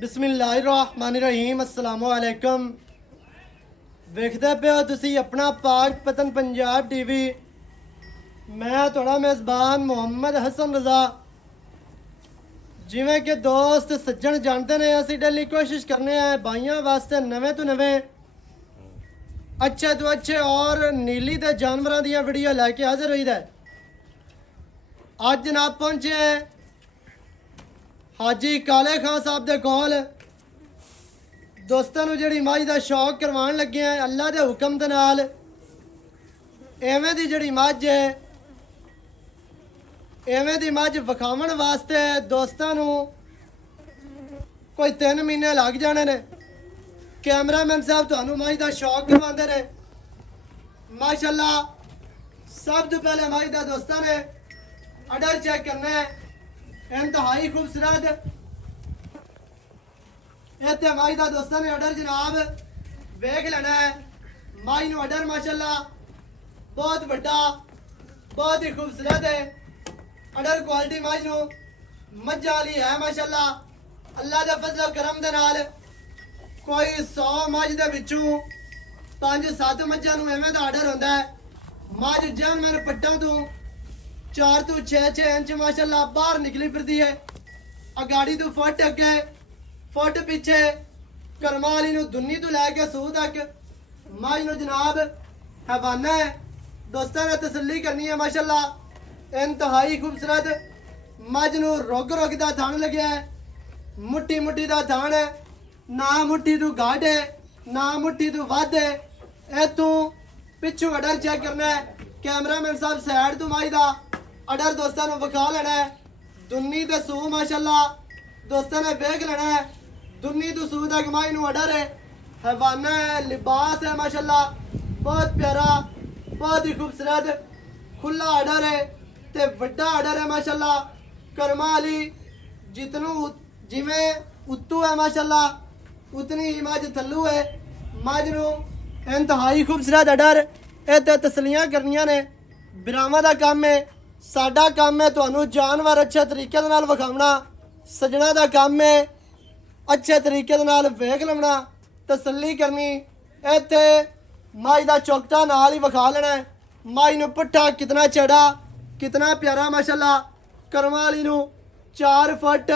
बिस्मिल्लाहिर्रहमानिर्रहीम अस्सलाम वालेकुम। वेखदे पे हो तुसी अपना पाक पतन पंजाब टीवी। मैं थोड़ा मेज़बान मोहम्मद हसन रज़ा। जिवें कि दोस्त सज्जन जानते ने असी डेली कोशिश करने हैं भाइयों वास्ते नवे तो नवे अच्छे तो अच्छे और नीली ते जानवरों दी वीडियो लैके हाजिर हुई है। अज जनाब पहुंचे हैं हाजी काले खान साहब दे कोल। दोस्तों जी मझ का शौक करवान लगे हैं अल्लाह के हुक्म दे नाल। एवें दी जी मझ है एवें दी मझ विखावन वास्ते दोस्तों कोई 3 महीने लग जाने ने। कैमरामैन साहब तुहानू मझ का शौक करवाते ने माशाअल्लाह। सब तो पहले मझ का दोस्तों ने अडर चेक करना है, इंतहाई खूबसूरत। इतने मझ का दोस्तों ने अडर जनाब वेख लेना है। मझ नू अडर माशाअल्लाह बहुत बड़ा बहुत ही खूबसूरत है। अडर क्वालिटी मझ नू मझां वाली है माशाअल्लाह। अल्लाह के फजल करम दे नाल कोई 100 मझ दे विचों 5-7 मझां नू एवें दा आर्डर होंदा है। मझ जन मेरे पट्टां तो 4 तो 6 इंच माशाअल्लाह बाहर निकली फिरती है। अगाड़ी तो फुट अगे फुट पीछे करमा वाली नू दुन्नी तो लैके सूह तक मझ नू जनाब हवाना है। दोस्तों ने तसल्ली करनी है माशाअल्लाह। इंतहाई खूबसूरत मझ नू रुग रुग दा थण लग्या है, मुट्ठी मुट्ठी दा थण है, ना मुट्ठी तू घट है ना मुट्ठी तू वध है। इतों पिछू अडर चेक करना है। कैमरामैन साहब साइड तो मझ दा अडर दोस्तों को विखा लेना है। दुन्नी तो सूह माशाअल्लाह दोस्तों ने वेख लेना है। दुन्नी तो सूह तक मझ नू अडर है, हवाना है, लिबास है माशाअल्लाह बहुत प्यारा बहुत ही खूबसूरत खुला अडर है ते वड्डा अडर है माशाअल्लाह। करमा वाली जितनू जिवें उत्तू है माशाअल्लाह उतनी ही मझ थल्लू है। मझ नू इंतहाई खूबसूरत अडर। इत्थे तसलियां करनियां ने, बिरावां दा काम है, साडा काम है तुहानू जानवर अच्छे तरीके दे नाल विखावना। सजना दा काम है अच्छे तरीके दे नाल वेख लवना, तसल्ली करनी। इत्थे मझ दा चौकटा नाल ही विखा लेना है। मझ नू पुट्ठा कितना चढ़ा कितना प्यारा माशाअल्लाह। करमा वाली नू 4 फुट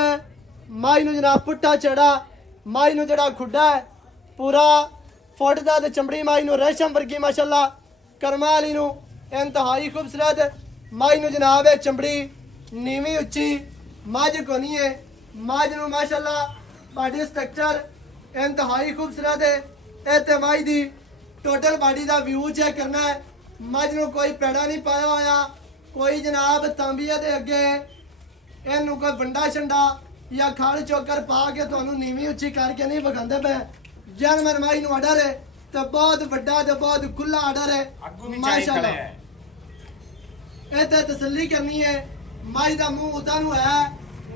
मझ नू जनाब पुट्ठा चढ़ा। मझ नू जड़ा खुड्डा है पूरा फुट दा ते चमड़ी मझ नू रेशम वर्गी माशाअल्लाह। करमा वाली नू इंतहाई खूबसूरत मझ नू जनाब है चमड़ी नीवी उच्ची मझ कोनी है। मझ नू माशाअल्लाह बॉडी स्ट्रक्चर इंतहाई खूबसूरत है। इत्थे मझ दी टोटल बॉडी का व्यू चेक करना है। मझ नू कोई पैड़ा नहीं पाया होया, कोई जनाब तांबिया दे अगे इनू कोई वंडा शंडा या खड़ चोकर पा के तुहानू नीवी उच्ची करके नहीं विखांदे पे। जानवर मझ नू अडर है तो बहुत वड्डा ते बहुत खुला अडर है माशाअल्लाह। इत्थे तसल्ली करनी है। मझ का मुंह उदा नू है,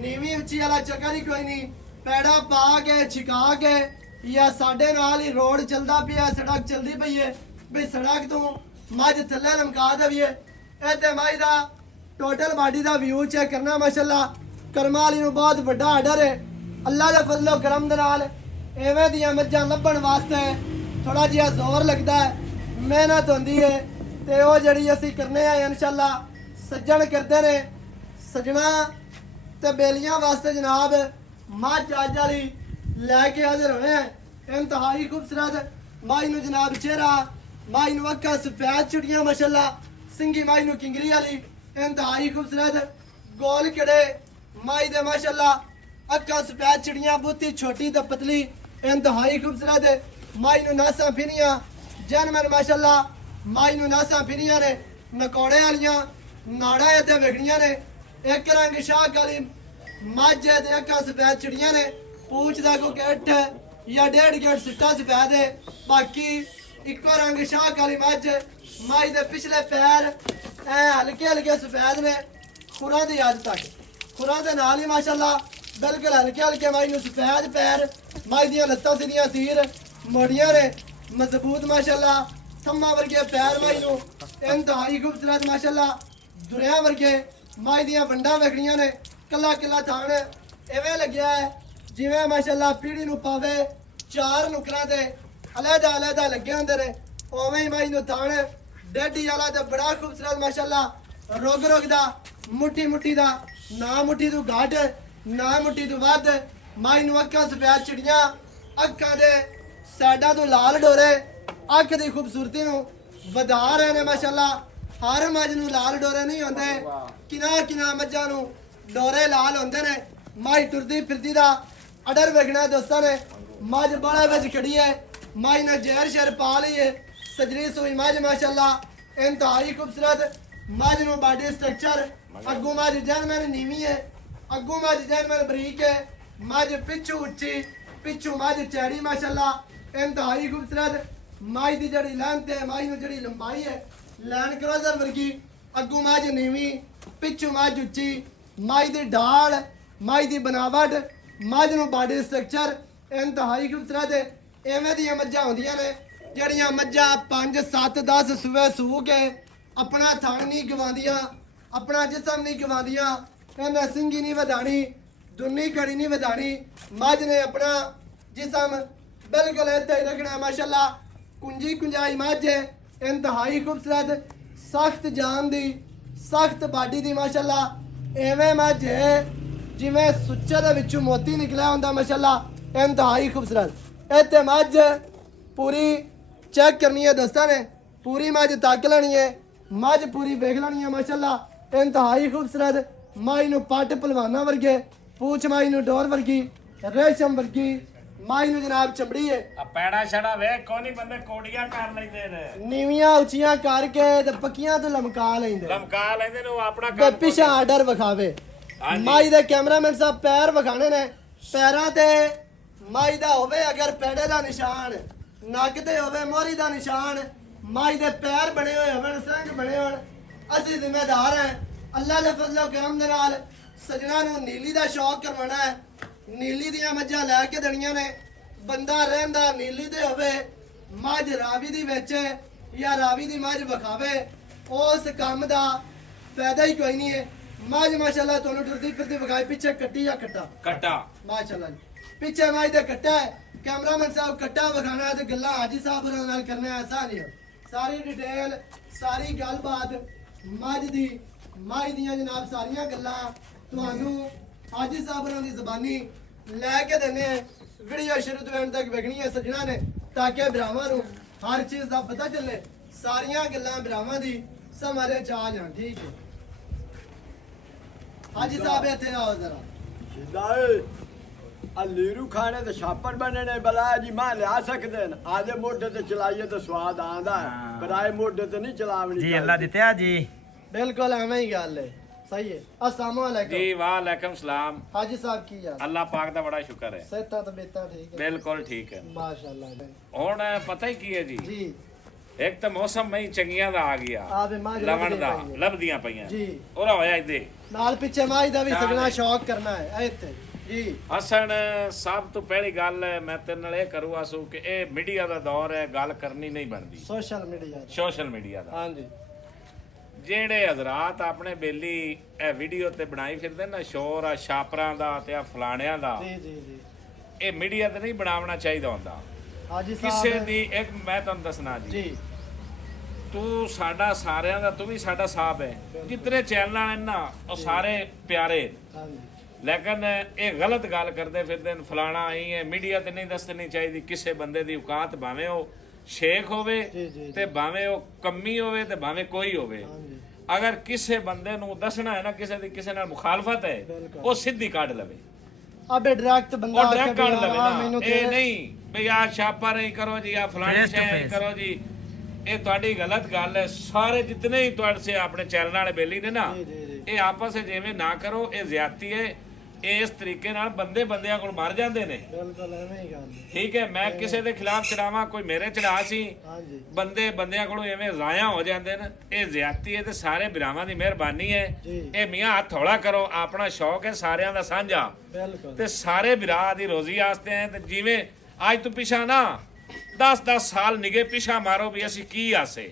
नीवी उच्ची वाला चक्कर ही कोई नहीं। पैड़ा पा के छिका के या साडे नाल ही रोड चलदा पिया, सड़क चलदी पई है भी सड़क तो मझ थल्ले लमका देवीए। इत्थे मझ का टोटल बॉडी का व्यू चेक करना माशाअल्लाह। करमा वाली नू बहुत वड्डा आर्डर है। अल्लाह के फजलो करम दे नाल एवें दियां मझां लभण वास्ते थोड़ा जिहा जोर लगता है, मेहनत होंदी है ते वो जड़ी असी करने हैं इंशाअल्लाह। सज्जन करते ने सजना ते बेलियां वास्ते जनाब मझ अज वाली लैके हाजिर होए हैं। इंतहाई खूबसूरत मझ नू जनाब चेहरा मझ नू अक्खां सफेद छुटियां माशाअल्लाह। सिंगी मझ नू किंगरी वाली इंतहाई खूबसूरत गोल कड़े मझ दे माशाअल्लाह। अक्खां सफेद चिड़ियां बुत्ती छोटी ते पतली इंतहाई खूबसूरत मझ नू नासां फिरियां जानवर माशाअल्लाह। मझ नू नासां फिरियां ने नकौड़े वालियां नाड़ा इत्थे विखड़ियां ने। एक रंग शाह काली मझ है ते अक्खां सफेद चिड़ियां ने। पूछ दा कोई 8 या 1.5 गेट सिट्टा सफेद है, बाकी इको रंग शाह काली मझ दे पिछले पैर हल्के हल्के सफेद ने। खुरां दी हद तक खुरां दे नाल ही माशाअल्लाह बिल्कुल हल्के हल्के मझ नू सफेद पैर। मझ दियां लत्तां सीधियां तीर मोड़ियां ने मजबूत माशाअल्लाह। थम्मा वर्गे पैर मझ नू इंतहाई खूबसूरत माशाअल्लाह। दुरिया वर्गे मझ दियां वंडां वेखड़ियां ने, कला कला थान एवें लग्या है ਜਿਵੇਂ ਮਾਸ਼ਾਅੱਲਾ ਪੀੜੀ ਨੂੰ ਪਾਵੇ 4 ਨੁਕਰਾਂ ਤੇ ਅਲੱਗ-ਅਲੱਗ ਲੱਗੇ ਹੁੰਦੇ ਨੇ ਉਵੇਂ ਹੀ ਮਾਈ ਨੂੰ ਥਣ ਡੇਢੀ ਵਾਲਾ ਤੇ ਬੜਾ ਖੂਬਸੂਰਤ ਮਾਸ਼ਾਅੱਲਾ ਰੋਗ ਦਾ ਮੁੱਠੀ ਦਾ ਨਾ ਮੁੱਠੀ ਤੋਂ ਘੱਟ ਨਾ ਮੁੱਠੀ ਤੋਂ ਵੱਧ ਮਾਈ ਨੂੰ ਅੱਖਾਂ ਸਫੈਦ ਚਿੜੀਆਂ ਅੱਖਾਂ ਦੇ ਸਾਈਡਾਂ ਤੋਂ ਲਾਲ ਡੋਰੇ ਅੱਖ ਦੀ ਖੂਬਸੂਰਤੀ ਨੂੰ ਵਧਾ ਰਹੇ ਨੇ ਮਾਸ਼ਾਅੱਲਾ ਹਰ ਮੱਝ ਨੂੰ ਲਾਲ ਡੋਰੇ ਨਹੀਂ ਹੁੰਦੇ ਕਿਨਾ ਮੱਝਾਂ ਨੂੰ ਡੋਰੇ ਲਾਲ ਹੁੰਦੇ ਨੇ ਮਾਈ ਟੁਰਦੀ ਫਿਰਦੀ ਦਾ ਅਡਰ ਵੇਖਣਾ ਦੋਸਤਾਂ ਨੇ ਮੱਝ ਬੜਾ ਵਿੱਚ ਖੜੀ ਹੈ ਮਾਈ ਨੇ ਜ਼ਹਿਰ ਸ਼ਰ ਪਾ ਲਈ ਹੈ ਸਜਰੀ ਸੂਈ ਮੱਝ ਮਾਸ਼ਾਅੱਲਾ ਇੰਤਹਾਈ ਖੂਬਸੂਰਤ ਮੱਝ ਨੂੰ ਬਾਡੀ ਸਟਰਕਚਰ ਅੱਗੋਂ ਮੱਝ ਜਨਮਨ ਨੀਵੀਂ ਹੈ ਅੱਗੋਂ ਮੱਝ ਜਨਮਨ ਬਰੀਕ ਹੈ ਮੱਝ ਪਿੱਛੋਂ ਉੱਚੀ ਪਿੱਛੋਂ ਮੱਝ ਚੈੜੀ ਮਾਸ਼ਾਅੱਲਾ ਇੰਤਹਾਈ ਖੂਬਸੂਰਤ ਮਾਈ ਦੀ ਜਿਹੜੀ ਲੈਂਥ ਹੈ ਮਾਈ ਨੂੰ ਜਿਹੜੀ ਲੰਬਾਈ ਹੈ ਲੈਂਡ ਕ੍ਰੋਜ਼ਰ ਵਰਗੀ ਅੱਗੋਂ ਮੱਝ ਨੀਵੀਂ ਪਿੱਛੋਂ ਮੱਝ ਉੱਚੀ ਮਾਈ ਦੀ ਢਾਲ ਮਾਈ ਦੀ ਬਨਾਵਟ ਮੱਝ ਨੂੰ ਬਾਡੀ ਸਟਰਕਚਰ ਇੰਤਹਾਈ ਖੂਬਸੂਰਤ ਹੈ ਐਵੇਂ ਦੀਆਂ ਮੱਝਾਂ ਹੁੰਦੀਆਂ ਨੇ ਜਿਹੜੀਆਂ ਮੱਝਾਂ 5 7 10 ਸੂਏ ਸੂ ਕੇ ਆਪਣਾ ਥਣ ਨਹੀਂ ਗਵਾਉਂਦੀਆਂ ਆਪਣਾ ਜਿਸਮ ਨਹੀਂ ਗਵਾਉਂਦੀਆਂ ਕਹਿੰਦਾ ਸਿੰਘੀ ਨਹੀਂ ਵਧਾਣੀ ਦੁੰਨੀ ਕੜੀ ਨਹੀਂ ਵਧਾਣੀ ਮੱਝ ਨੇ ਆਪਣਾ ਜਿਸਮ ਬਿਲਕੁਲ ਇੱਥੇ ਹੀ ਰੱਖਣਾ ਮਾਸ਼ਾਅੱਲਾ ਕੁੰਜੀ ਕੁੰਜਾਈ ਮੱਝ ਹੈ ਇੰਤਹਾਈ ਖੂਬਸੂਰਤ ਸਖਤ ਜਾਨ ਦੀ ਸਖਤ ਬਾਡੀ ਦੀ ਮਾਸ਼ਾਅੱਲਾ ਐਵੇਂ ਮੱਝ ਹੈ ਜਿਵੇਂ ਸੁੱਚੇ ਦੇ ਵਿੱਚੋਂ ਮੋਤੀ ਨਿਕਲਿਆ ਹੁੰਦਾ ਮਾਸ਼ਾਅੱਲਾ ਇੰਤਹਾਈ ਖੂਬਸੂਰਤ ਇੱਥੇ ਮੱਝ ਪੂਰੀ ਚੈੱਕ ਕਰਨੀ ਹੈ ਦੋਸਤਾਂ ਨੇ ਪੂਰੀ ਮੱਝ ਤੱਕ ਲੈਣੀ ਹੈ ਮੱਝ ਪੂਰੀ ਵੇਖ ਲੈਣੀ ਹੈ ਮਾਸ਼ਾਅੱਲਾ ਇੰਤਹਾਈ ਖੂਬਸੂਰਤ ਮਾਈ ਨੂੰ ਪੱਟ ਪਹਿਲਵਾਨਾਂ ਵਰਗੇ ਪੂਛ ਮਾਈ ਨੂੰ ਡੋਰ ਵਰਗੀ ਰੇਸ਼ਮ ਵਰਗੀ ਮਾਈ ਨੂੰ ਜਨਾਬ ਚਮੜੀ ਹੈ ਆ ਪੈੜਾ ਛੜਾ ਵੇਖ ਕੋਨੀ ਬੰਦੇ ਕੋੜੀਆਂ ਕਰ ਲੈਂਦੇ ਨੇ ਨੀਵੀਆਂ ਉੱਚੀਆਂ ਕਰਕੇ ਤੇ ਪੱਕੀਆਂ ਤੋਂ ਲਮਕਾ ਲੈਂਦੇ ਨੇ ਉਹ ਆਪਣਾ ਤੇ ਪਿਛਾ ਆਰਡਰ ਵਿਖਾਵੇ ਮਾਈ ਦੇ ਕੈਮਰਾਮੈਨ ਸਾਹਿਬ ਪੈਰ ਵਿਖਾਣੇ ਨੇ ਪੈਰਾਂ ਤੇ ਮਾਈ ਦਾ ਹੋਵੇ ਅਗਰ ਪੈੜੇ ਦਾ ਨਿਸ਼ਾਨ ਨੱਕ ਤੇ ਹੋਵੇ ਮੋਹਰੀ ਦਾ ਨਿਸ਼ਾਨ ਮਾਈ ਦੇ ਪੈਰ ਬਣੇ ਹੋਏ ਹੋਣ ਸਿੰਘ ਬਣੇ ਹੋਣ ਅਸੀਂ ਜ਼ਿੰਮੇਦਾਰ ਹਾਂ ਅੱਲਾਹ ਦੇ ਫਜ਼ਲ ਕਰਮ ਦੇ ਨਾਲ ਸਜਣਾ ਨੂੰ ਨੀਲੀ ਦਾ ਸ਼ੌਕ ਕਰਵਾਉਣਾ ਹੈ ਨੀਲੀ ਦੀਆਂ ਮੱਝਾਂ ਲੈ ਕੇ ਦੇਣੀਆਂ ਨੇ ਬੰਦਾ ਰਹਿੰਦਾ ਨੀਲੀ ਤੇ ਹੋਵੇ ਮੱਝ ਰਾਵੀ ਦੀ ਵਿੱਚ ਜਾਂ ਰਾਵੀ ਦੀ ਮੱਝ ਵਿਖਾਵੇ ਉਸ ਕੰਮ ਦਾ ਫਾਇਦਾ ਹੀ ਕੋਈ ਨਹੀਂ ਹੈ ਮੱਝ ਮਾਸ਼ਾਅੱਲਾ ਤੁਹਾਨੂੰ ਟੁਰਦੀ ਫਿਰਦੀ ਵਿਖਾਈ ਪਿੱਛੇ ਕੱਟੀ ਜਾਂ ਕੱਟਾ ਮਾਸ਼ਾਅੱਲਾ ਪਿੱਛੇ ਮੱਝ ਦੇ ਕੱਟਾ ਹੈ ਕੈਮਰਾਮੈਨ ਸਾਹਿਬ ਕੱਟਾ ਵਿਖਾਣਾ ਤੇ ਗੱਲਾਂ ਹਾਜੀ ਸਾਹਿਬ ਨਾਲ ਕਰਨਾ ਐਸਾ ਨਹੀਂ ਸਾਰੀ ਡਿਟੇਲ ਸਾਰੀ ਗੱਲਬਾਤ ਮੱਝ ਦੀ ਮਾਈ ਦੀਆਂ ਜਨਾਬ ਸਾਰੀਆਂ ਗੱਲਾਂ ਤੁਹਾਨੂੰ ਹਾਜੀ ਸਾਹਿਬ ਦੀ ਜ਼ਬਾਨੀ ਲੈ ਕੇ ਦਿੰਦੇ ਆ ਵੀਡੀਓ ਸ਼ੁਰੂ ਤੋਂ ਐਂਡ ਤੱਕ ਵੇਖਣੀ ਹੈ ਸੱਜਣਾ ਨੇ ਤਾਂ ਕਿ ਭਰਾਵਾਂ ਨੂੰ ਹਰ ਚੀਜ਼ ਦਾ ਪਤਾ ਚੱਲੇ ਸਾਰੀਆਂ ਗੱਲਾਂ ਭਰਾਵਾਂ ਦੀ ਸਮਾਰੇ ਚ ਆ ਜਾਣ ਠੀਕ ਹੈ ਹਾਜੀ ਸਾਹਿਬ ਇੱਥੇ ਆਓ ਜ਼ਰਾ ਸਿੱਧਾਏ ਆ ਲੀਰੂ ਖਾਣੇ ਤੇ ਛਾਪੜ ਬਣੇ ਨੇ ਬਲਾ ਜੀ ਮਾਂ ਲਿਆ ਸਕਦੇ ਨੇ ਆਦੇ ਮੋਢੇ ਤੇ ਚਲਾਈਏ ਤਾਂ ਸਵਾਦ ਆਂਦਾ ਹੈ ਬਰਾਏ ਮੋਢੇ ਤੇ ਨਹੀਂ ਚਲਾਵਣੀ ਜੀ ਅੱਲਾ ਦਿੱਤਿਆ ਜੀ ਬਿਲਕੁਲ ਐਵੇਂ ਹੀ ਗੱਲ ਹੈ ਸਹੀ ਹੈ अस्सलाम वालेकुम जी वालेकुम सलाम हाजी साहब की यार अल्लाह पाक ਦਾ ਬੜਾ ਸ਼ੁਕਰ ਹੈ सेहता तबीयत ठीक है ਬਿਲਕੁਲ ਠੀਕ ਹੈ माशाल्लाह ਹੁਣ ਪਤਾ ਹੀ ਕੀ ਹੈ ਜੀ जी ਇੱਕ ਤਾਂ ਮੌਸਮ ਮਈ ਚੰਗੀਆਂ ਦਾ ਆ ਗਿਆ ਆਵੇ ਮਾਂ ਲਵਣ ਦਾ ਲੱਭਦੀਆਂ ਪਈਆਂ ਜੀ ਉਹਦਾ ਹੋਇਆ ਇਹਦੇ ਨਾਲ ਪਿੱਛੇ ਮਾਈ ਦਾ ਵੀ ਸਗਣਾ ਸ਼ੌਕ ਕਰਨਾ ਹੈ ਇੱਥੇ ਜੀ ਹਸਨ ਸਭ ਤੋਂ ਪਹਿਲੀ ਗੱਲ ਮੈਂ ਤੇਰੇ ਨਾਲ ਇਹ ਕਰੂਆ ਸੂ ਕਿ ਇਹ ਮੀਡੀਆ ਦਾ ਦੌਰ ਹੈ ਗੱਲ ਕਰਨੀ ਨਹੀਂ ਬਣਦੀ ਸੋਸ਼ਲ ਮੀਡੀਆ ਸੋਸ਼ਲ ਮੀਡੀਆ ਦਾ ਹਾਂਜੀ ਜਿਹੜੇ ਹਜ਼ਰਾਤ ਆਪਣੇ ਬੇਲੀ ਇਹ ਵੀਡੀਓ ਤੇ ਬਣਾਈ ਫਿਰਦੇ ਨਾ ਸ਼ੋਰ ਆ ਛਾਪਰਾਂ ਦਾ ਤੇ ਆ ਫਲਾਣਿਆਂ ਦਾ ਜੀ ਜੀ ਜੀ ਇਹ ਮੀਡੀਆ ਤੇ ਨਹੀਂ ਬਣਾਉਣਾ ਚਾਹੀਦਾ ਹੁੰਦਾ ਹਾਜੀ ਕਿਸੇ ਸਾਹਿਬ ਦੀ ਇੱਕ ਮੈਂ ਤੁਹਾਨੂੰ ਦੱਸਣਾ ਜੀ ਜੀ ਤੂੰ ਸਾਡਾ ਸਾਰਿਆਂ ਦਾ ਤੂੰ ਵੀ ਸਾਡਾ ਸਾਹਬ ਹੈ ਜਿਤਨੇ ਚੈਨਲਾਂ ਨੇ ਨਾ ਉਹ ਸਾਰੇ ਪਿਆਰੇ ਹਾਂਜੀ ਲੇਕਿਨ ਇਹ ਗਲਤ ਗੱਲ ਕਰਦੇ ਫਿਰਦੇ ਨੇ ਫਲਾਣਾ ਆਈ ਹੈ ਮੀਡੀਆ ਤੇ ਨਹੀਂ ਦੱਸਣੀ ਚਾਹੀਦੀ ਕਿਸੇ ਬੰਦੇ ਦੀ ਔਕਾਤ ਭਾਵੇਂ ਉਹ ਸ਼ੇਖ ਹੋਵੇ ਤੇ ਭਾਵੇਂ ਉਹ ਕੰਮੀ ਹੋਵੇ ਤੇ ਭਾਵੇਂ ਕੋਈ ਹੋਵੇ ਅਗਰ ਕਿਸੇ ਬੰਦੇ ਨੂੰ ਦੱਸਣਾ ਹੈ ਨਾ ਕਿਸੇ ਨਾਲ ਮੁਖਾਲਫਤ ਹੈ ਉਹ ਸਿੱਧੀ ਕੱਢ ਲਵੇ ਅਬੇ ਡਾਇਰੈਕਟ ਬੰਦਾ ਉਹ ਡਾਇਰੈਕਟ ਕੱਢ ਲਵੇ ਨਾ ਇਹ ਨਹੀਂ ਵੀ ਆ ਛਾਪਾ ਨਹੀਂ ਕਰੋ ਜੀ ਆ ਫਲਾਣੀ ਸ਼ੈ ਕਰੋ ਜੀ ਇਹ ਤੁਹਾਡੀ ਗਲਤ ਗੱਲ ਹੈ ਸਾਰੇ ਜਿਤਨੇ ਹੀ ਤੁਹਾਡੇ ਸੇ ਆਪਣੇ ਚੈਨਲ ਵਾਲੇ ਬੇਲੀ ਨੇ ਨਾ ਇਹ ਆਪਸ ਵਿੱਚ ਜਿਵੇਂ ਨਾ ਕਰੋ ਇਹ ਜ਼ਿਆਦਤੀ ਹੈ ਇਸ ਤਰੀਕੇ ਨਾਲ ਬੰਦੇ ਬੰਦਿਆਂ ਕੋਲ ਮਰ ਜਾਂਦੇ ਨੇ ਬਿਲਕੁਲ ਐਵੇਂ ਹੀ ਗੱਲ ਠੀਕ ਹੈ ਮੈਂ ਕਿਸੇ ਦੇ ਖਿਲਾਫ ਚੜਾਵਾਂ ਕੋਈ ਮੇਰੇ ਚੜਾ ਸੀ ਹਾਂਜੀ ਬੰਦੇ ਬੰਦਿਆਂ ਕੋਲੋਂ ਐਵੇਂ ਜ਼ਾਇਆ ਹੋ ਜਾਂਦੇ ਨੇ ਇਹ ਜ਼ਿਆਦਤੀ ਹੈ ਤੇ ਸਾਰੇ ਭਰਾਵਾਂ ਦੀ ਮਿਹਰਬਾਨੀ ਹੈ ਇਹ ਮੀਆਂ ਹੱਥ ਹੌਲਾ ਕਰੋ ਆਪਣਾ ਸ਼ੌਕ ਹੈ ਸਾਰਿਆਂ ਦਾ ਸਾਂਝਾ ਬਿਲਕੁਲ ਤੇ ਸਾਰੇ ਭਰਾ ਦੀ ਰੋਜ਼ੀ ਵਾਸਤੇ ਹੈ ਤੇ ਜਿਵੇਂ ਅੱਜ ਤੋਂ ਪਿਛਾ ਨਾ 10 ਸਾਲ ਨਿਗੇ ਪਿਛਾ ਮਾਰੋ ਵੀ ਅਸੀਂ ਕੀ ਆਸੇ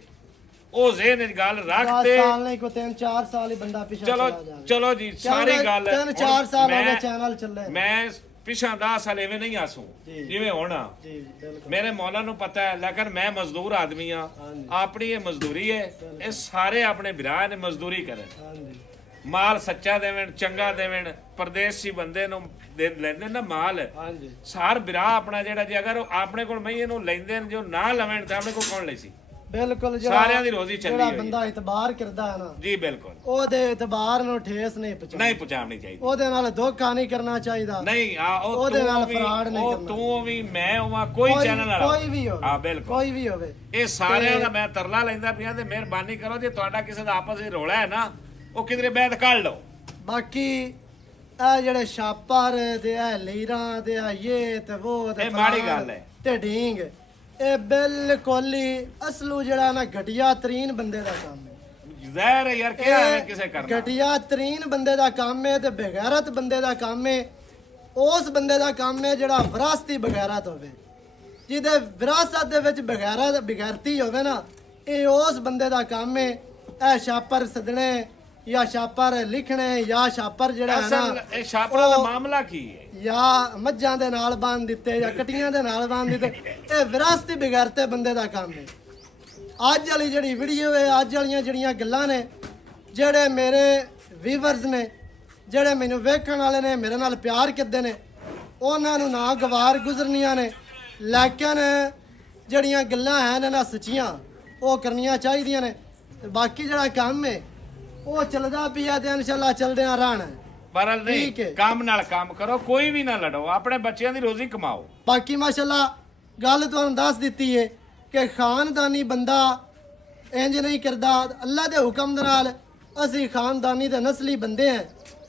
ਉਹ ਜ਼ੇਨ ਵਿੱਚ ਗੱਲ ਰੱਖਤੇ ਸਾਲ ਨਹੀਂ ਕੋ 3-4 ਸਾਲ ਹੀ ਬੰਦਾ ਪਿਛਾ ਚਲੋ ਜੀ ਸਾਰੀ ਗੱਲ 3-4 ਸਾਲ ਹੋ ਗਏ ਚੈਨਲ ਚੱਲੇ ਮੈਂ ਪਿਛਾ 10 ਸਾਲ ਐਵੇਂ ਨਹੀਂ ਆਸੂ ਜੀ। ਜਿਵੇਂ ਹੁਣ ਜੀ ਬਿਲਕੁਲ ਮੇਰੇ ਮੌਲਾ ਨੂੰ ਪਤਾ ਹੈ, ਲੇਕਿਨ ਮੈਂ ਮਜ਼ਦੂਰ ਆਦਮੀ ਆ, ਹਾਂਜੀ। ਆਪਣੀ ਇਹ ਮਜ਼ਦੂਰੀ ਹੈ, ਇਹ ਸਾਰੇ ਆਪਣੇ ਭਰਾ ਨੇ ਮਜ਼ਦੂਰੀ ਕਰਨ, ਹਾਂਜੀ ਮਾਲ ਸੱਚਾ ਦੇਵਣ, ਚੰਗਾ ਦੇਵਣ, ਪਰਦੇਸੀ ਬੰਦੇ ਨੂੰ ਲੈਂਦੇ ਨਾ ਮਾਲ, ਹਾਂਜੀ ਸਾਰ ਭਰਾ ਆਪਣਾ ਜਿਹੜਾ ਜੇ ਅਗਰ ਉਹ ਆਪਣੇ ਕੋਲ ਮੈਂ ਇਹਨੂੰ ਲੈਂਦੇ ਨੇ, ਜੋ ਨਾ ਲਵਣ ਤਾਂ ਆਪਣੇ ਕੋਲ ਕੌਣ ਲੈ ਸੀ? ਬਿਲਕੁਲ ਸਾਰਿਆਂ ਦੀ ਰੋਜ਼ੀ ਚੱਲੀ ਜਿਹੜਾ ਹੋਈ ਬੰਦਾ ਇਤਬਾਰ ਕਰਦਾ ਹੈ ਨਾ, ਜੀ ਬਿਲਕੁਲ ਉਹਦੇ ਇਤਬਾਰ ਨੂੰ ਠੇਸ ਨਹੀਂ ਪਹੁੰਚਾਉਣੀ, ਨਹੀਂ ਪਹੁੰਚਾਉਣੀ ਚਾਹੀਦੀ, ਉਹਦੇ ਨਾਲ ਧੋਖਾ ਨਹੀਂ ਕਰਨਾ ਚਾਹੀਦਾ। ਨਹੀਂ ਆ ਉਹ ਉਹਦੇ ਤੂੰ ਨਾਲ ਵੀ, ਫਰਾਡ ਨਹੀਂ ਉਹ ਕਰਨਾ। ਤੂੰ ਵੀ, ਮੈਂ ਹੋਵਾਂ, ਕੋਈ ਚੈਨਲ ਵਾਲਾ ਕੋਈ ਵੀ ਹੋਵੇ, ਹਾਂ ਬਿਲਕੁਲ, ਕੋਈ ਵੀ ਹੋਵੇ, ਇਹ ਸਾਰਿਆਂ ਦਾ ਮੈਂ ਤਰਲਾ ਲੈਂਦਾ ਪਿਆ ਤੇ ਮਿਹਰਬਾਨੀ ਕਰੋ, ਜੇ ਤੁਹਾਡਾ ਕਿਸੇ ਦਾ ਆਪਸ ਵਿੱਚ ਰੌਲਾ ਹੈ ਨਾ, ਉਹ ਕਿਧਰੇ ਬੈਠ ਕੱਢ ਲਓ। ਬਾਕੀ ਇਹ ਜਿਹੜੇ ਛਾਪਰ ਤੇ ਇਹ ਲੀਰਾਂ ਤੇ ਇਹ ਤੇ ਉਹ ਤੇ ਇਹ ਮਾੜੀ ਫਲਾਣ ਗੱਲ ਹੈ। ਤੇ ਢੀਂਗ, ਇਹ ਬਿਲਕੁਲ ਹੀ ਅਸਲੂ ਜਿਹੜਾ ਨਾ ਘਟੀਆ ਤਰੀਨ ਬੰਦੇ ਦਾ ਕੰਮ ਹੈ। ਜ਼ਹਿਰ ਹੈ ਯਾਰ, ਕਿਹੜਾ ਐਵੇਂ ਕਿਸੇ ਕਰਨਾ? ਘਟੀਆ ਤਰੀਨ ਬੰਦੇ ਦਾ ਕੰਮ ਹੈ ਤੇ ਬੇਗੈਰਤ ਬੰਦੇ ਦਾ ਕੰਮ ਹੈ। ਉਸ ਬੰਦੇ ਦਾ ਕੰਮ ਹੈ ਜਿਹੜਾ ਵਿਰਾਸਤੀ ਬਗੈਰਤ ਹੋਵੇ, ਜਿਹਦੇ ਵਿਰਾਸਤ ਦੇ ਵਿੱਚ ਬਗੈਰਤੀ ਹੋਵੇ ਨਾ, ਇਹ ਉਸ ਬੰਦੇ ਦਾ ਕੰਮ ਹੈ। ਇਹ ਛਾਪਰ ਸਦਣੇ ਜਾਂ ਛਾਪਰ ਲਿਖਣੇ ਜਾਂ ਛਾਪਰ ਜਿਹੜਾ ਹੈ ਅਸਲ ਨਾ, ਇਹ ਛਾਪਰਾਂ ਦਾ ਮਾਮਲਾ ਕੀ ਹੈ? ਜਾਂ ਮੱਝਾਂ ਦੇ ਨਾਲ ਬੰਨ ਦਿੱਤੇ ਜਾਂ ਕਟੀਆਂ ਦੇ ਨਾਲ ਬੰਨ ਦਿੱਤੇ, ਇਹ ਵਿਰਾਸਤੀ ਬਗੈਰਤੇ ਬੰਦੇ ਦਾ ਕੰਮ ਹੈ। ਅੱਜ ਵਾਲੀ ਜਿਹੜੀ ਵੀਡੀਓ ਹੈ, ਅੱਜ ਵਾਲੀਆਂ ਜਿਹੜੀਆਂ ਗੱਲਾਂ ਨੇ, ਜਿਹੜੇ ਮੇਰੇ ਵੀਵਰਸ ਨੇ, ਜਿਹੜੇ ਮੈਨੂੰ ਵੇਖਣ ਵਾਲੇ ਨੇ, ਮੇਰੇ ਨਾਲ ਪਿਆਰ ਕਰਦੇ ਨੇ, ਉਹਨਾਂ ਨੂੰ ਨਾ ਗਵਾਰ ਗੁਜ਼ਰਨੀਆਂ ਨੇ, ਲੇਕਿਨ ਜਿਹੜੀਆਂ ਗੱਲਾਂ ਹਨ ਨਾ ਸੱਚੀਆਂ, ਉਹ ਕਰਨੀਆਂ ਚਾਹੀਦੀਆਂ ਨੇ। ਤੇ ਬਾਕੀ ਜਿਹੜਾ ਕੰਮ ਹੈ ਉਹ ਚੱਲਦਾ ਪਿਆ ਤੇ ਇਨਸ਼ਾਅੱਲਾ ਚੱਲਦਿਆਂ ਰਹਿਣਾ। ਪਰ ਠੀਕ ਹੈ। ਨਹੀਂ, ਕੰਮ ਨਾਲ ਕੰਮ ਕਰੋ, ਕੋਈ ਵੀ ਨਾ ਲੜੋ, ਆਪਣੇ ਬੱਚਿਆਂ ਦੀ ਰੋਜ਼ੀ ਕਮਾਓ। ਬਾਕੀ ਮਾਸ਼ਾਅੱਲਾ ਗੱਲ ਤੁਹਾਨੂੰ ਦੱਸ ਦਿੱਤੀ ਹੈ ਕਿ ਖਾਨਦਾਨੀ ਬੰਦਾ ਇੰਜ ਨਹੀਂ ਕਰਦਾ। ਅੱਲਾ ਦੇ ਹੁਕਮ ਦੇ ਨਾਲ ਅਸੀਂ ਖਾਨਦਾਨੀ ਤੇ ਨਸਲੀ ਬੰਦੇ ਹਾਂ।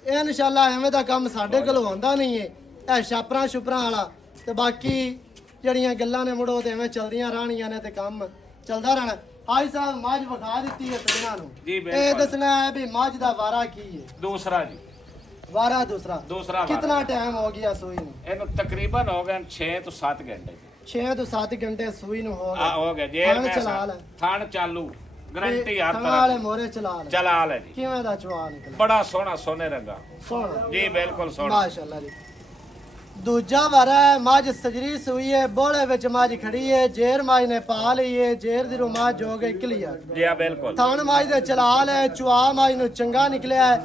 ਇਹ ਇਨਸ਼ਾਅੱਲਾ ਐਵੇਂ ਦਾ ਕੰਮ ਸਾਡੇ ਕੋਲ ਹੁੰਦਾ ਨਹੀਂ ਹੈ, ਇਹ ਛਾਪਰਾਂ ਛੁਪਰਾਂ ਵਾਲਾ। ਤੇ ਬਾਕੀ ਜਿਹੜੀਆਂ ਗੱਲਾਂ ਨੇ ਮੁੜੋ ਤੇ ਐਵੇਂ ਚੱਲਦੀਆਂ ਰਹਿਣੀਆਂ ਨੇ ਤੇ ਕੰਮ ਚੱਲਦਾ ਰਹਿਣਾ। ਹਾਈ ਸਾਹਿਬ ਮੱਝ ਵਿਖਾ ਦਿੱਤੀ ਹੈ ਸਜਣਾ ਨੂੰ, ਜੀ ਬਿਲਕੁਲ। ਇਹ ਦੱਸਣਾ ਹੈ ਵੀ ਮੱਝ ਦਾ ਵਾਰਾ ਕੀ ਹੈ। ਦੂਸਰਾ ਜੀ, ਵਾਰਾ ਦੂਸਰਾ ਦੂਸਰਾ ਵਾਰਾ। ਕਿੰਨਾ ਟਾਈਮ ਹੋ ਗਿਆ ਸੂਈ ਨੂੰ? ਇਹਨੂੰ ਤਕਰੀਬਨ ਹੋ ਗਏ 6 ਤੋਂ 7 ਘੰਟੇ 6 ਤੋਂ 7 ਘੰਟੇ ਸੂਈ ਨੂੰ ਹੋ ਆ ਹੋ ਗਏ ਜੇ ਥਣ ਮੈਂ ਚਲਾ ਲੈ। ਥਣ ਚਾਲੂ ਗਰੰਟੀ ਹਰ ਥਣ ਤਰ੍ਹਾਂ ਵਾਲੇ ਮੋਰੇ ਚਲਾ ਲੈ। ਚਲਾ ਲੈ ਜੀ। ਕਿਵੇਂ ਦਾ ਚਵਾ ਨਿਕਲ ਬੜਾ ਸੋਹਣਾ ਸੋਨੇ ਰੰਗਾ ਸੋਹਣਾ ਜੀ, ਬਿਲਕੁਲ ਸੋਹਣਾ। ਮਾਸ਼ਾਅੱਲਾ ਜੀ। ਦੂਜਾ ਵਾਰਾ ਹੈ, ਮੱਝ ਸਜਰੀ ਸੂਈ ਹੈ, ਬੋਲੇ ਵਿੱਚ ਮੱਝ ਖੜੀ ਹੈ, ਜੇਰ ਮੱਝ ਨੇ ਪਾ ਲਈ ਹੈ, ਜੇਰ ਦੀ ਰੁਮਾ ਜੋ ਗਈ ਕਲੀਅਰ। ਜੀ ਆ ਬਿਲਕੁਲ। ਥਣ ਮੱਝ ਦੇ ਚਲਾ ਲੈ, ਚਵਾ ਮੱਝ ਨੂੰ ਚੰਗਾ ਨਿਕਲਿਆ ਹੈ।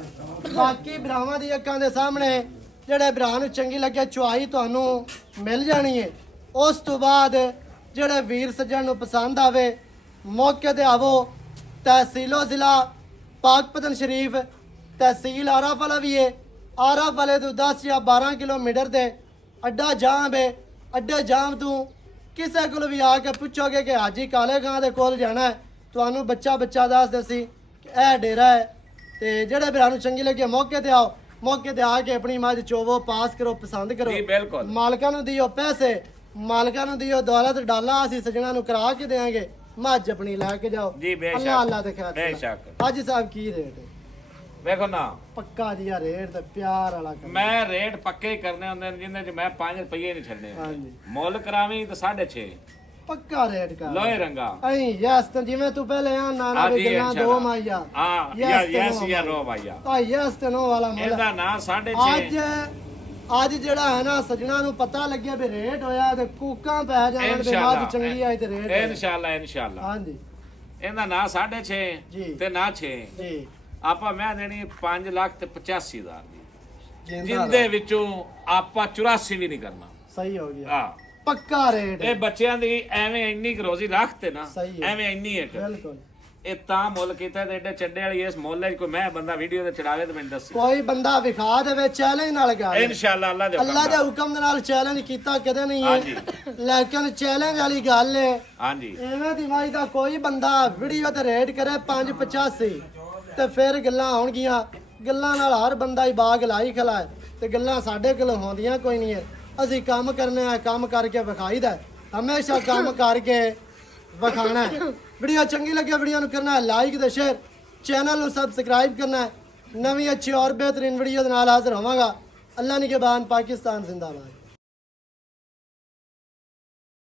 ਬਾਕੀ ਭਰਾਵਾਂ ਦੀ ਅੱਖਾਂ ਦੇ ਸਾਹਮਣੇ ਜਿਹੜੇ ਭਰਾ ਨੂੰ ਚੰਗੀ ਲੱਗੇ ਚੁਆਈ ਤੁਹਾਨੂੰ ਮਿਲ ਜਾਣੀ ਹੈ। ਉਸ ਤੋਂ ਬਾਅਦ ਜਿਹੜੇ ਵੀਰ ਸੱਜਣ ਨੂੰ ਪਸੰਦ ਆਵੇ ਮੌਕੇ ਤੇ ਆਵੋ। ਤਹਿਸੀਲੋ ਜ਼ਿਲ੍ਹਾ ਪਾਕਪਤਨ ਸ਼ਰੀਫ, ਤਹਿਸੀਲ ਆਰਾਫ ਵਾਲਾ ਵੀ ਹੈ। ਆਰਾਫ ਵਾਲੇ ਤੋਂ 10 ਜਾਂ 12 ਕਿਲੋਮੀਟਰ ਦੇ ਅੱਡਾ ਜਾਮ ਹੈ। ਅੱਡੇ ਜਾਮ ਤੋਂ ਕਿਸੇ ਕੋਲ ਵੀ ਆ ਕੇ ਪੁੱਛੋਗੇ ਕਿ ਹਾਜੀ ਕਾਲੇ ਖਾਂ ਦੇ ਕੋਲ ਜਾਣਾ ਹੈ, ਤੁਹਾਨੂੰ ਬੱਚਾ ਦੱਸ ਦੇਸੀ ਕਿ ਇਹ ਡੇਰਾ ਹੈ। ਤੇ ਜਿਹੜੇ ਭਰਾ ਨੂੰ ਚੰਗੀ ਲੱਗੇ ਮੌਕੇ ਤੇ ਆਓ, ਮੌਕੇ ਤੇ ਆ ਕੇ ਆਪਣੀ ਮੱਝ ਚੋਵੋ, ਪਾਸ ਕਰੋ, ਪਸੰਦ ਕਰੋ। ਜੀ ਬਿਲਕੁਲ। ਮਾਲਕਾਂ ਨੂੰ ਦਿਓ ਪੈਸੇ, ਮਾਲਕਾਂ ਨੂੰ ਦਿਓ ਦੌਲਤ ਡਾਲਾ, ਅਸੀਂ ਸਜਣਾ ਨੂੰ ਕਰਾ ਕੇ ਦੇਾਂਗੇ। ਮੱਝ ਆਪਣੀ ਲੈ ਕੇ ਜਾਓ। ਜੀ ਬੇਸ਼ੱਕ। ਅੱਲਾ ਦੇ ਖੈਰ। ਬੇਸ਼ੱਕ। ਅੱਜ ਸਾਹਿਬ ਕੀ ਰੇਟ ਹੈ? ਵੇਖੋ ਨਾ, ਪੱਕਾ ਜਿਹਾ ਰੇਟ ਤੇ ਪਿਆਰ ਵਾਲਾ ਕੰਮ। ਮੈਂ ਰੇਟ ਪੱਕੇ ਹੀ ਕਰਨੇ ਹੁੰਦੇ ਨੇ, ਜਿੰਨੇ ਚ ਮੈਂ 5 ਰੁਪਏ ਨਹੀਂ ਛੱਡਣੇ। ਹਾਂਜੀ ਮੁੱਲ ਕਰਾਵੀਂ ਤਾਂ 6.5 ਪੱਕਾ ਰੇਟ ਕਰ ਲੋਹੇ ਰੰਗਾ। ਅਹੀਂ ਯਸ ਤੇ ਜਿਵੇਂ ਤੂੰ ਪਹਿਲੇ ਆ ਨਾ ਨਾ ਵੀ ਗੱਲਾਂ ਦੋ ਮਾਈਆ। ਹਾਂ Yes ਯਾ ਤੇ ਯੈਸ no ਯਾ ਮਾਈਆ। ਨੋ ਭਾਈਆ। ਆ ਯਸ ਤੇ ਨੋ ਵਾਲਾ ਮੁੱਲ। ਇਹਦਾ ਨਾਂ 6.5। ਅੱਜ ਜਿਹੜਾ ਹੈ ਨਾ ਸਜਣਾ ਨੂੰ ਪਤਾ ਲੱਗਿਆ ਵੀ ਰੇਟ ਹੋਇਆ ਤੇ ਕੂਕਾਂ ਪੈ ਜਾਣ ਦੇ ਬਾਅਦ ਚੰਗੀ ਆਈ ਤੇ ਰੇਟ ਹੋਇਆ। ਇਨਸ਼ਾਅੱਲਾ ਇਨਸ਼ਾਅੱਲਾ। ਹਾਂਜੀ ਇਹਦਾ ਨਾਂ 6.5 ਜੀ। ਤੇ ਨਾ 6 ਜੀ ਆਪਾਂ ਮੈਂ ਦੇਣੀ 5,85,000 ਦੀ, ਜਿੰਦਾ ਜਿੰਦੇ ਵਿੱਚੋਂ ਆਪਾਂ 84 ਵੀ ਨਹੀਂ ਕਰਨਾ। ਸਹੀ ਹੋ ਗਿਆ। ਹਾਂ ਪੱਕਾ ਰੇਟ ਇਹ ਬੱਚਿਆਂ ਦੀ ਐਵੇਂ ਇੰਨੀ ਕੁ ਰੋਜ਼ੀ ਰੱਖਤੇ ਨਾ, ਸਹੀ ਹੈ। ਐਵੇਂ ਇੰਨੀ ਇੱਕ ਬਿਲਕੁਲ। ਇਹ ਤਾਂ ਮੁੱਲ ਕੀਤਾ ਤੇ ਏਡੇ ਚੱਡੇ ਵਾਲੀ ਇਸ ਮੁੱਲ ਵਿੱਚ ਕੋਈ ਮੈਂ ਬੰਦਾ ਵੀਡੀਓ ਤੇ ਚੜਾਵੇ ਤੇ ਮੈਨੂੰ ਦੱਸੇ। ਕੋਈ ਬੰਦਾ ਵਿਖਾ ਦੇਵੇ ਚੈਲੰਜ ਨਾਲ ਗੱਲ। ਇਨਸ਼ਾਅੱਲਾ ਅੱਲਾ ਦੇ ਹੁਕਮ ਅੱਲਾ ਦੇ ਨਾਲ। ਹੁਕਮ ਦੇ ਨਾਲ ਚੈਲੰਜ ਕੀਤਾ ਕਦੇ ਨਹੀਂ ਹਾਂਜੀ। ਹੈ, ਲੇਕਿਨ ਚੈਲੰਜ ਵਾਲੀ ਗੱਲ ਹੈ। ਹਾਂਜੀ ਐਵੇਂ ਦੀ ਮਾਈ ਦਾ ਕੋਈ ਬੰਦਾ ਵੀਡੀਓ ਤੇ ਰੇਟ ਕਰੇ 585 ਤੇ ਫਿਰ ਗੱਲਾਂ ਆਉਣਗੀਆਂ। ਗੱਲਾਂ ਨਾਲ ਹਰ ਬੰਦਾ ਹੀ ਬਾਗ ਲਾਈ ਖਲਾ ਹੈ ਤੇ ਗੱਲਾਂ ਸਾਡੇ ਕੋਲ ਹੁੰਦੀਆਂ ਕੋਈ ਨਹੀਂ ਹੈ। ਅਸੀਂ ਕੰਮ ਕਰਨੇ ਆ, ਕੰਮ ਕਰਕੇ ਵਿਖਾਈਦਾ, ਹਮੇਸ਼ਾ ਕੰਮ ਕਰਕੇ ਵਿਖਾਣਾ ਹੈ। ਵੀਡੀਓ ਚੰਗੀ ਲੱਗੇ ਵੀਡੀਓ ਨੂੰ ਕਰਨਾ ਹੈ ਲਾਈਕ ਤੇ ਸ਼ੇਅਰ, ਚੈਨਲ ਨੂੰ ਸਬਸਕ੍ਰਾਈਬ ਕਰਨਾ ਹੈ। ਨਵੀਂ ਅੱਛੀ ਔਰ ਬਿਹਤਰੀਨ ਵੀਡੀਓ ਦੇ ਨਾਲ ਹਾਜ਼ਰ ਹੋਵਾਂਗਾ। ਅੱਲਾ ਨਿਗਹਿਬਾਨ, ਪਾਕਿਸਤਾਨ ਜ਼ਿੰਦਾਬਾਦ।